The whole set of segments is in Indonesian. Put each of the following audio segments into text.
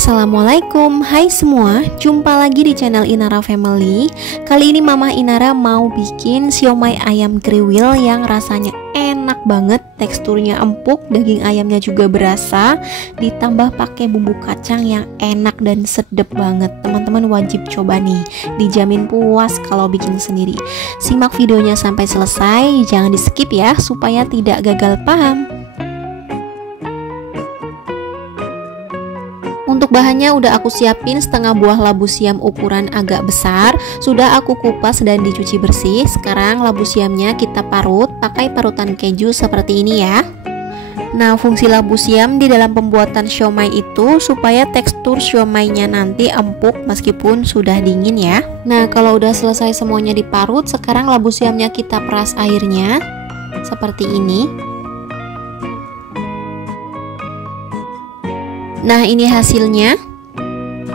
Assalamualaikum, hai semua, jumpa lagi di channel Inara Family. Kali ini Mama Inara mau bikin siomay ayam kriwil yang rasanya enak banget, teksturnya empuk, daging ayamnya juga berasa, ditambah pakai bumbu kacang yang enak dan sedep banget. Teman-teman wajib coba nih, dijamin puas kalau bikin sendiri. Simak videonya sampai selesai, jangan di skip ya supaya tidak gagal paham. Untuk bahannya udah aku siapin setengah buah labu siam ukuran agak besar. Sudah aku kupas dan dicuci bersih. Sekarang labu siamnya kita parut pakai parutan keju seperti ini ya. Nah, fungsi labu siam di dalam pembuatan siomay itu supaya tekstur siomaynya nanti empuk meskipun sudah dingin ya. Nah, kalau udah selesai semuanya diparut, sekarang labu siamnya kita peras airnya seperti ini. Nah, ini hasilnya.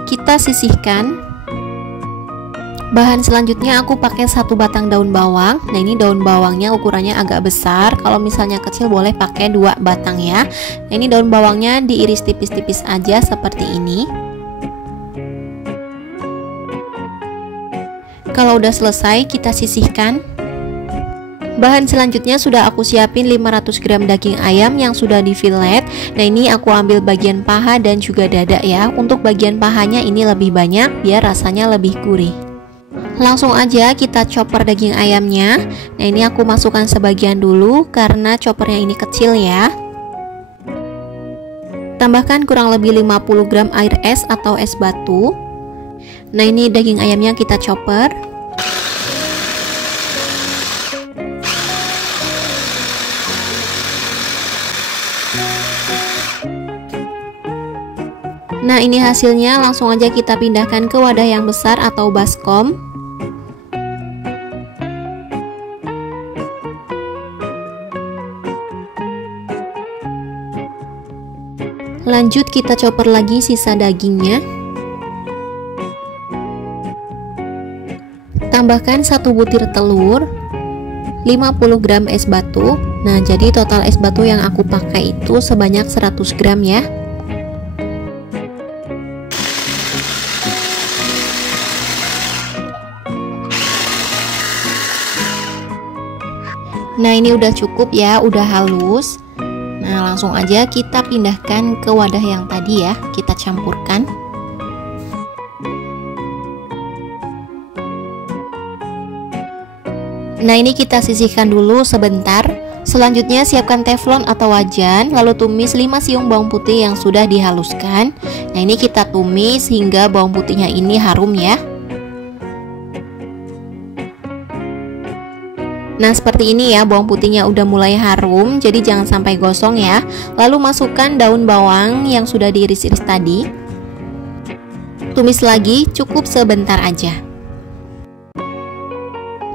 Kita sisihkan. Bahan selanjutnya aku pakai 1 batang daun bawang. Nah, ini daun bawangnya ukurannya agak besar. Kalau misalnya kecil boleh pakai 2 batang ya. Nah, ini daun bawangnya diiris tipis-tipis aja seperti ini. Kalau udah selesai, kita sisihkan. Bahan selanjutnya sudah aku siapin 500 gram daging ayam yang sudah di fillet. Nah, ini aku ambil bagian paha dan juga dada ya. Untuk bagian pahanya ini lebih banyak biar rasanya lebih gurih. Langsung aja kita chopper daging ayamnya. Nah, ini aku masukkan sebagian dulu karena choppernya ini kecil ya. Tambahkan kurang lebih 50 gram air es atau es batu. Nah, ini daging ayamnya kita chopper. Nah, ini hasilnya, langsung aja kita pindahkan ke wadah yang besar atau baskom. Lanjut kita chopper lagi sisa dagingnya. Tambahkan 1 butir telur, 50 gram es batu. Nah, jadi total es batu yang aku pakai itu sebanyak 100 gram ya. Nah, ini udah cukup ya, udah halus. Nah, langsung aja kita pindahkan ke wadah yang tadi ya, kita campurkan. Nah, ini kita sisihkan dulu sebentar. Selanjutnya siapkan teflon atau wajan, lalu tumis 5 siung bawang putih yang sudah dihaluskan. Nah, ini kita tumis hingga bawang putihnya ini harum ya. Nah, seperti ini ya, bawang putihnya udah mulai harum, jadi jangan sampai gosong ya. Lalu masukkan daun bawang yang sudah diiris-iris tadi. Tumis lagi, cukup sebentar aja.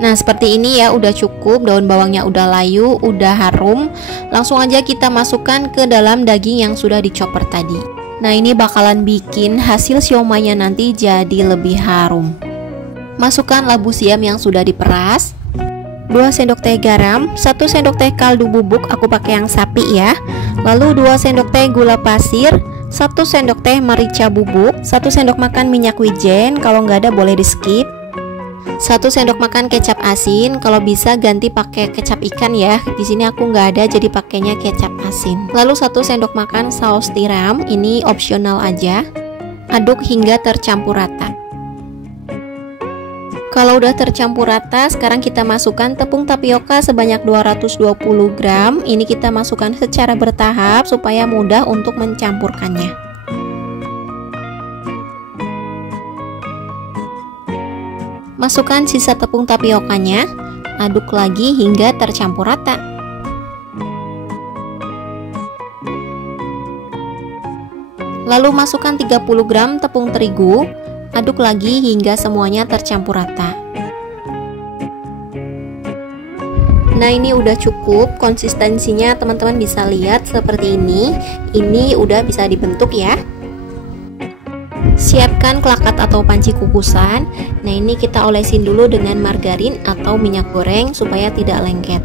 Nah, seperti ini ya, udah cukup, daun bawangnya udah layu, udah harum. Langsung aja kita masukkan ke dalam daging yang sudah dicopper tadi. Nah, ini bakalan bikin hasil siomaynya nanti jadi lebih harum. Masukkan labu siam yang sudah diperas, 2 sendok teh garam, 1 sendok teh kaldu bubuk, aku pakai yang sapi ya. Lalu 2 sendok teh gula pasir, 1 sendok teh merica bubuk, 1 sendok makan minyak wijen, kalau nggak ada boleh di skip. 1 sendok makan kecap asin, kalau bisa ganti pakai kecap ikan ya. Di sini aku nggak ada jadi pakainya kecap asin. Lalu 1 sendok makan saus tiram, ini opsional aja. Aduk hingga tercampur rata. Kalau udah tercampur rata, sekarang kita masukkan tepung tapioka sebanyak 220 gram. Ini kita masukkan secara bertahap supaya mudah untuk mencampurkannya. Masukkan sisa tepung tapiokanya, aduk lagi hingga tercampur rata. Lalu masukkan 30 gram tepung terigu, aduk lagi hingga semuanya tercampur rata. Nah, ini udah cukup, konsistensinya teman-teman bisa lihat seperti ini. Ini udah bisa dibentuk ya. Siapkan klakat atau panci kukusan. Nah, ini kita olesin dulu dengan margarin atau minyak goreng supaya tidak lengket.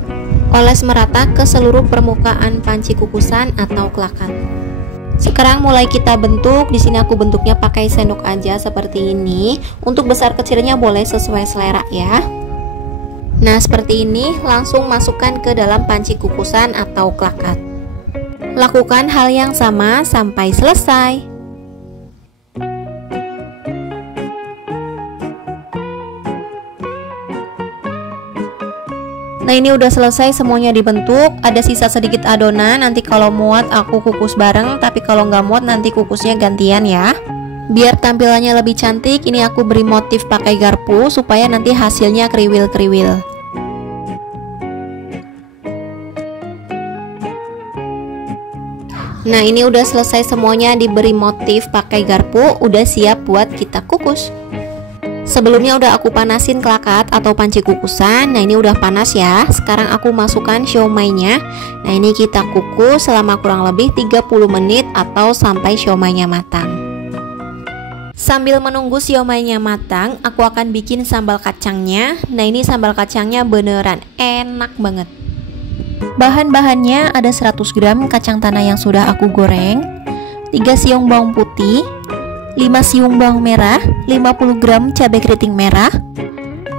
Oles merata ke seluruh permukaan panci kukusan atau klakat. Sekarang mulai kita bentuk. Di sini aku bentuknya pakai sendok aja seperti ini. Untuk besar kecilnya boleh sesuai selera ya. Nah, seperti ini, langsung masukkan ke dalam panci kukusan atau klakat. Lakukan hal yang sama sampai selesai. Nah, ini udah selesai semuanya dibentuk. Ada sisa sedikit adonan, nanti kalau muat aku kukus bareng, tapi kalau nggak muat nanti kukusnya gantian ya. Biar tampilannya lebih cantik, ini aku beri motif pakai garpu supaya nanti hasilnya kriwil-kriwil. Nah, ini udah selesai semuanya diberi motif pakai garpu, udah siap buat kita kukus. Sebelumnya udah aku panasin klakat atau panci kukusan. Nah, ini udah panas ya. Sekarang aku masukkan siomainya. Nah, ini kita kukus selama kurang lebih 30 menit atau sampai siomainya matang. Sambil menunggu siomainya matang, aku akan bikin sambal kacangnya. Nah, ini sambal kacangnya beneran enak banget. Bahan-bahannya ada 100 gram kacang tanah yang sudah aku goreng, 3 siung bawang putih, 5 siung bawang merah, 50 gram cabai keriting merah,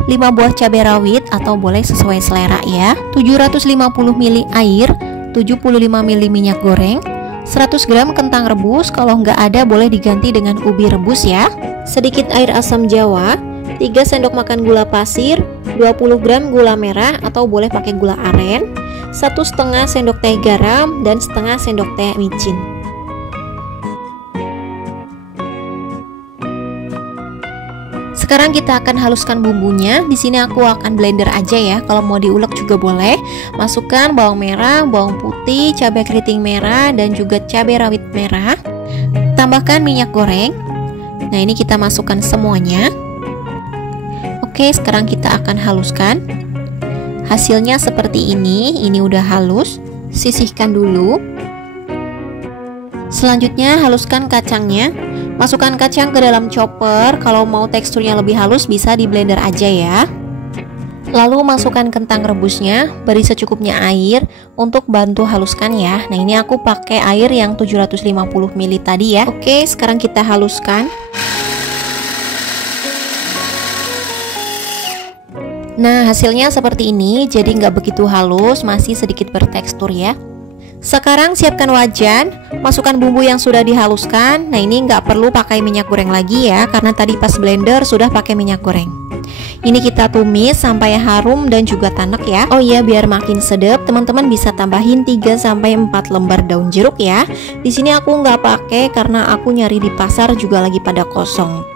5 buah cabai rawit atau boleh sesuai selera ya, 750 ml air, 75 ml minyak goreng, 100 gram kentang rebus, kalau nggak ada boleh diganti dengan ubi rebus ya, sedikit air asam jawa, 3 sendok makan gula pasir, 20 gram gula merah atau boleh pakai gula aren, 1,5 sendok teh garam, dan setengah sendok teh micin. Sekarang kita akan haluskan bumbunya. Di sini aku akan blender aja ya. Kalau mau diulek juga boleh. Masukkan bawang merah, bawang putih, cabai keriting merah, dan juga cabai rawit merah. Tambahkan minyak goreng. Nah, ini kita masukkan semuanya. Oke, sekarang kita akan haluskan. Hasilnya seperti ini. Ini udah halus. Sisihkan dulu. Selanjutnya haluskan kacangnya. Masukkan kacang ke dalam chopper. Kalau mau teksturnya lebih halus bisa di blender aja ya. Lalu masukkan kentang rebusnya, beri secukupnya air untuk bantu haluskan ya. Nah, ini aku pakai air yang 750 ml tadi ya. Oke, sekarang kita haluskan. Nah, hasilnya seperti ini. Jadi nggak begitu halus, masih sedikit bertekstur ya. Sekarang siapkan wajan, masukkan bumbu yang sudah dihaluskan. Nah, ini nggak perlu pakai minyak goreng lagi ya, karena tadi pas blender sudah pakai minyak goreng. Ini kita tumis sampai harum dan juga tanek ya. Oh iya, biar makin sedap, teman-teman bisa tambahin 3-4 lembar daun jeruk ya. Di sini aku nggak pakai karena aku nyari di pasar juga lagi pada kosong.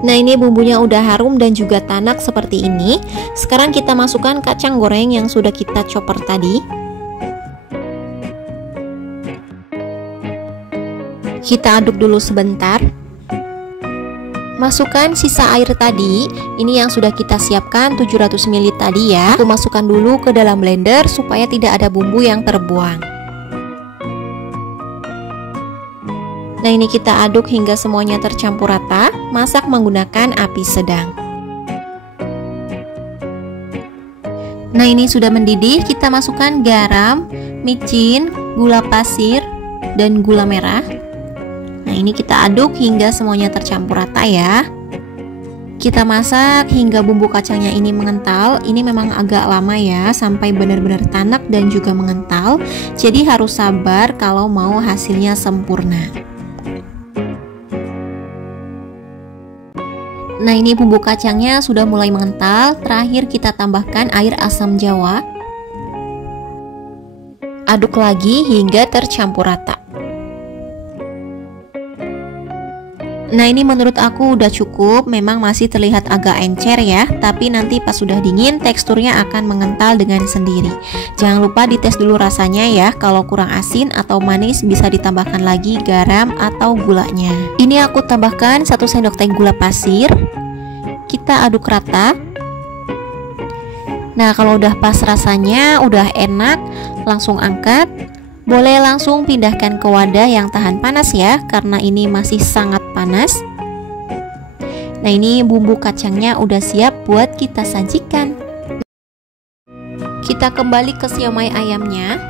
Nah, ini bumbunya udah harum dan juga tanak seperti ini. Sekarang kita masukkan kacang goreng yang sudah kita chopper tadi. Kita aduk dulu sebentar. Masukkan sisa air tadi. Ini yang sudah kita siapkan 700 ml tadi ya. Aku masukkan dulu ke dalam blender supaya tidak ada bumbu yang terbuang. Nah, ini kita aduk hingga semuanya tercampur rata. Masak menggunakan api sedang. Nah, ini sudah mendidih. Kita masukkan garam, micin, gula pasir, dan gula merah. Nah, ini kita aduk hingga semuanya tercampur rata ya. Kita masak hingga bumbu kacangnya ini mengental. Ini memang agak lama ya, sampai benar-benar tanak dan juga mengental. Jadi harus sabar kalau mau hasilnya sempurna. Nah, ini bumbu kacangnya sudah mulai mengental. Terakhir kita tambahkan air asam jawa. Aduk lagi hingga tercampur rata. Nah, ini menurut aku udah cukup. Memang masih terlihat agak encer ya, tapi nanti pas sudah dingin teksturnya akan mengental dengan sendiri. Jangan lupa dites dulu rasanya ya. Kalau kurang asin atau manis bisa ditambahkan lagi garam atau gulanya. Ini aku tambahkan 1 sendok teh gula pasir. Kita aduk rata. Nah, kalau udah pas rasanya, udah enak, langsung angkat. Boleh langsung pindahkan ke wadah yang tahan panas ya, karena ini masih sangat panas. Nah, ini bumbu kacangnya udah siap buat kita sajikan. Kita kembali ke siomay ayamnya.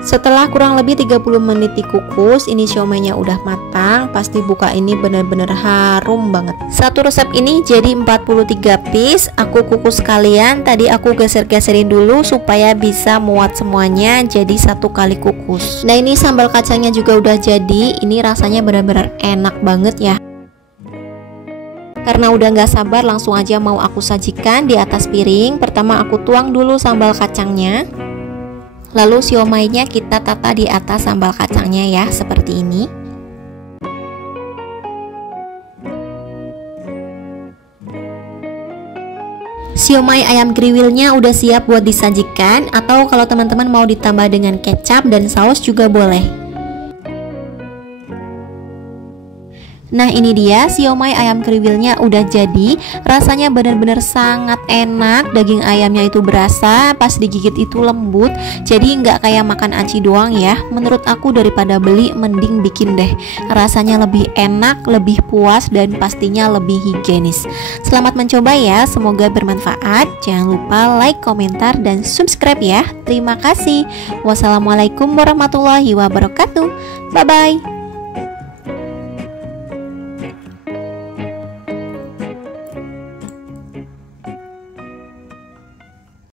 Setelah kurang lebih 30 menit dikukus, ini siomaynya udah matang. Pasti buka ini bener-bener harum banget. Satu resep ini jadi 43 piece. Aku kukus sekalian. Tadi aku geser-geserin dulu supaya bisa muat semuanya jadi satu kali kukus. Nah, ini sambal kacangnya juga udah jadi. Ini rasanya bener-bener enak banget ya. Karena udah gak sabar, langsung aja mau aku sajikan di atas piring. Pertama aku tuang dulu sambal kacangnya. Lalu siomainya kita tata di atas sambal kacangnya ya, seperti ini. Siomay ayam kriwilnya udah siap buat disajikan, atau kalau teman-teman mau ditambah dengan kecap dan saus juga boleh. Nah, ini dia siomay ayam kriwilnya udah jadi. Rasanya benar-benar sangat enak. Daging ayamnya itu berasa, pas digigit itu lembut. Jadi nggak kayak makan aci doang ya. Menurut aku daripada beli, mending bikin deh. Rasanya lebih enak, lebih puas, dan pastinya lebih higienis. Selamat mencoba ya, semoga bermanfaat. Jangan lupa like, komentar, dan subscribe ya. Terima kasih. Wassalamualaikum warahmatullahi wabarakatuh. Bye-bye.